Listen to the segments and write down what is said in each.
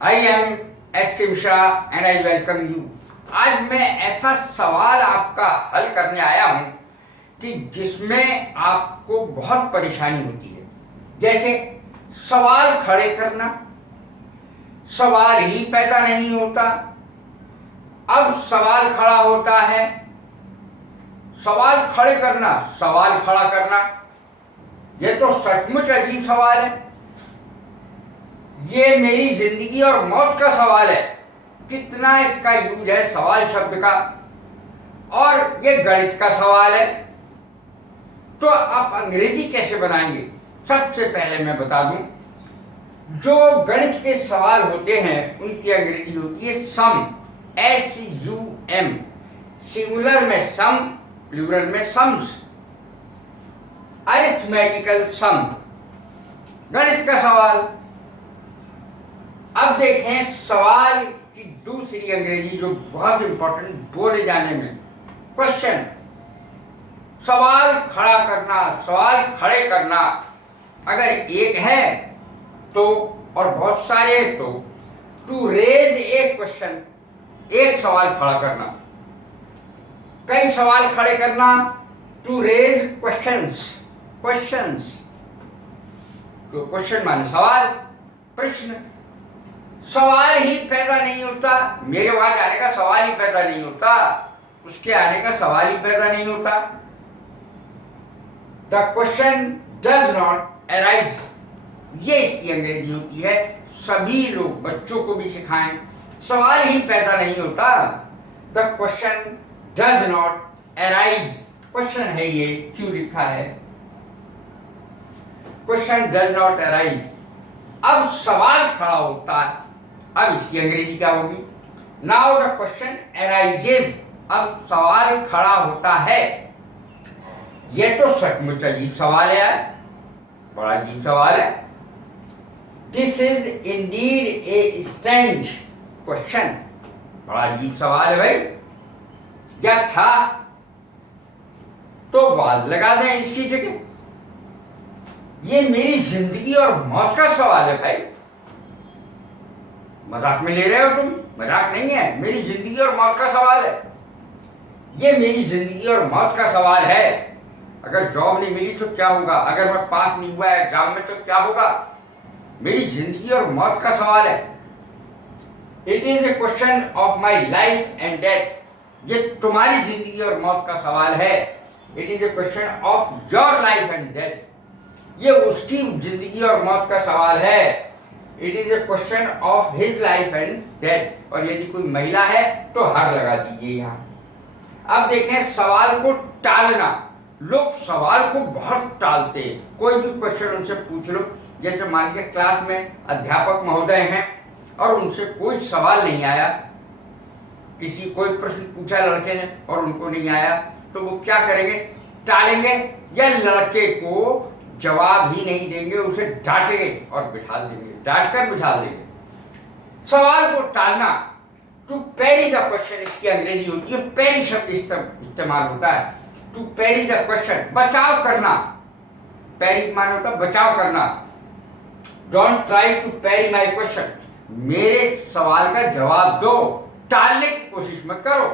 I am S के Mishra and I welcome you. आज मैं ऐसा सवाल आपका हल करने आया हूं कि जिसमें आपको बहुत परेशानी होती है। जैसे सवाल खड़े करना, सवाल ही पैदा नहीं होता, अब सवाल खड़ा होता है। सवाल खड़े करना, सवाल खड़ा करना, ये तो सचमुच अजीब सवाल है। ये मेरी जिंदगी और मौत का सवाल है। कितना इसका यूज है सवाल शब्द का, और ये गणित का सवाल है। तो आप अंग्रेजी कैसे बनाएंगे? सबसे पहले मैं बता दूं, जो गणित के सवाल होते हैं उनकी अंग्रेजी होती है सम, SUM। सिंगुलर में सम, प्लूरल में सम्स। अरिथमेटिकल सम, गणित का सवाल। अब देखें सवाल की दूसरी अंग्रेजी जो बहुत इंपॉर्टेंट बोले जाने में, क्वेश्चन। सवाल खड़ा करना, सवाल खड़े करना। अगर एक है तो और बहुत सारे तो टू रेज ए क्वेश्चन, एक सवाल खड़ा करना। कई सवाल खड़े करना, टू रेज क्वेश्चंस, क्वेश्चंस। तो क्वेश्चन माने सवाल, प्रश्न। सवाल ही पैदा नहीं होता, मेरे वहां जाने का सवाल ही पैदा नहीं होता, उसके आने का सवाल ही पैदा नहीं होता। The question does not arise, ये इसकी अंग्रेजी होती है। सभी लोग बच्चों को भी सिखाएं, सवाल ही पैदा नहीं होता। The question does not arise, question है ये, क्यों लिखा है? Question does not arise. अब सवाल खड़ा होता है, अब इसकी अंग्रेजी क्या होगी? नाउ द क्वेश्चन अराइजेज, अब सवाल खड़ा होता है। यह तो सचमुच अजीब सवाल है यार, बड़ा अजीब सवाल है। This is Indeed a strange question, बड़ा अजीब सवाल है भाई। क्या था तो वाज लगा दें इसकी जगह। ये मेरी जिंदगी और मौत का सवाल है भाई। मजाक में ले रहे हो तुम? मजाक नहीं है, मेरी जिंदगी और मौत का सवाल है। ये मेरी जिंदगी और मौत का सवाल है। अगर जॉब नहीं मिली तो क्या होगा? अगर मैं पास नहीं हुआ एग्जाम में तो क्या होगा? मेरी जिंदगी और मौत का सवाल है। It is a question of my life and death, ये तुम्हारी जिंदगी और मौत का सवाल है। It is a question of your life and death, ये उसकी जिंदगी और मौत का सवाल है। It is a question of his life and death, और यदि कोई महिला है तो हर लगा दीजिए यहाँ। अब देखें सवाल को टालना। लोग सवाल को बहुत टालते हैं। कोई भी क्वेश्चन उनसे पूछ लो, जैसे मान लीजिए क्लास में अध्यापक महोदय हैं और उनसे कोई सवाल नहीं आया, कोई प्रश्न पूछा लड़के ने और उनको नहीं आया, तो वो क्या करेंगे? टालेंगे, या लड़के को जवाब ही नहीं देंगे, उसे डांटेंगे और बिठा देंगे, डांट कर बिठा देंगे। सवाल को टालना, टू पैरी द क्वेश्चन, इसकी अंग्रेजी होती है, पैरी शब्द इस्तेमाल होता है। टू पैरी द क्वेश्चन, बचाव करना। पैरी माने होता बचाव करना। Don't try to parry my question, मेरे सवाल का जवाब दो, टालने की कोशिश मत करो।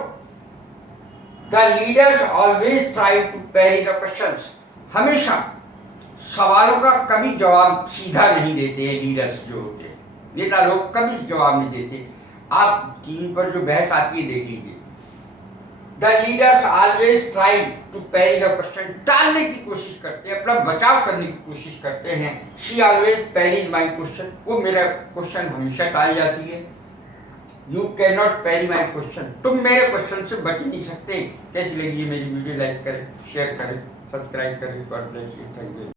The leaders always try to parry the questions, हमेशा सवालों का कभी जवाब सीधा नहीं देते हैं लीडर्स जो होते हैं, नेता लोग कभी जवाब नहीं देते। आप टीवी पर जो बहस आती है देख लीजिए। The leaders always try to parry the question, टालने की कोशिश करते हैं, अपना बचाव करने की कोशिश करते हैं। She always parries my question, वो मेरा क्वेश्चन हमेशा टाल जाती है। You can not parry my question, तुम मेरे क्वेश्चन से बच नहीं सकते। कैसी लगी मेरी वीडियो? लाइक करें, शेयर करें, सब्सक्राइब करें। God bless you, thank you.